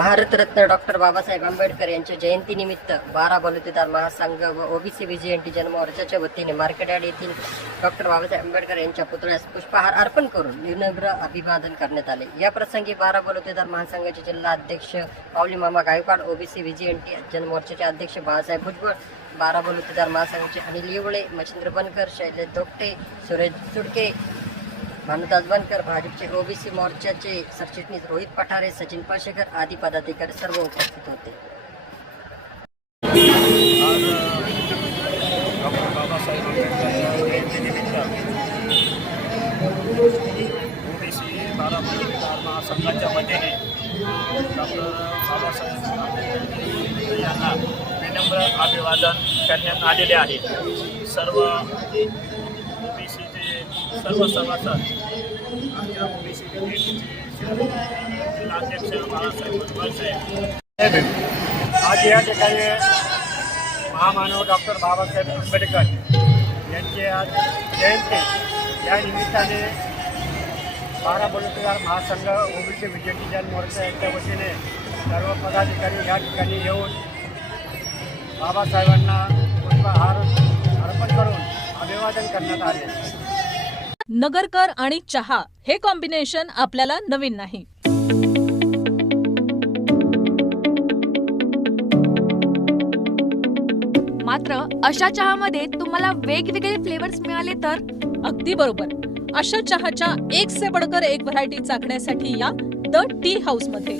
Bharat Ratna doctor Babasaheb Ambedkar यांच्या जयंतीनिमित्त बारा बलुतेदार महासंघ व ओबीसी विजयंटी जनमोर्चाच्या वतीने मार्केटयार्ड येथील डॉक्टर बाबासाहेब आंबेडकर यांच्या पुतळ्यास पुष्पहार अर्पण करून विनम्र अभिवादन करण्यात आले. या प्रसंगी बारा बलुतेदार महासंघाचे जिल्हा अध्यक्ष पावली मामा गायकवाड ओबीसी विजयंटी जनमोर्चाचे अध्यक्ष बाळासाहेब भुजबळ बारा बलुतेदार महासंघाचे अनिल येवळे मच्छिंद्र बनकर शैलेश दोपटे सुरेश चुडके भानुदास बनकर भाजपचे ओबीसी मोर्चाचे सरचिटणीस रोहित पठारे सचिन पाशेकर आदी पदाधिकारी सर्व उपस्थित होते. महासंघाच्या वतीने डॉक्टर बाबासाहेब यांना विनम्र अभिवादन करण्यात आलेले आहे सर्व ओबीसी सर्व सभासद आमच्या ओबीसी जिल्हाध्यक्ष बाळासाहेब आज या ठिकाणी महामानव डॉक्टर बाबासाहेब आंबेडकर यांची आज जयंती. या निमित्ताने बारा बलुतेदार महासंघ ओबीसी विजयी जन मोर्चा यांच्या वतीने सर्व पदाधिकारी या ठिकाणी येऊन बाबासाहेबांना पुष्पहार अर्पण करून अभिवादन करण्यात आले. नगरकर आणि चहा हे कॉम्बिनेशन आपल्याला नवीन नाही. मात्र अशा चहामध्ये तुम्हाला वेगवेगळे फ्लेवर्स मिळाले तर अगदी बरोबर. अशा चहाच्या एक से बडकर एक व्हरायटी चाखण्यासाठी या द टी हाऊसमध्ये.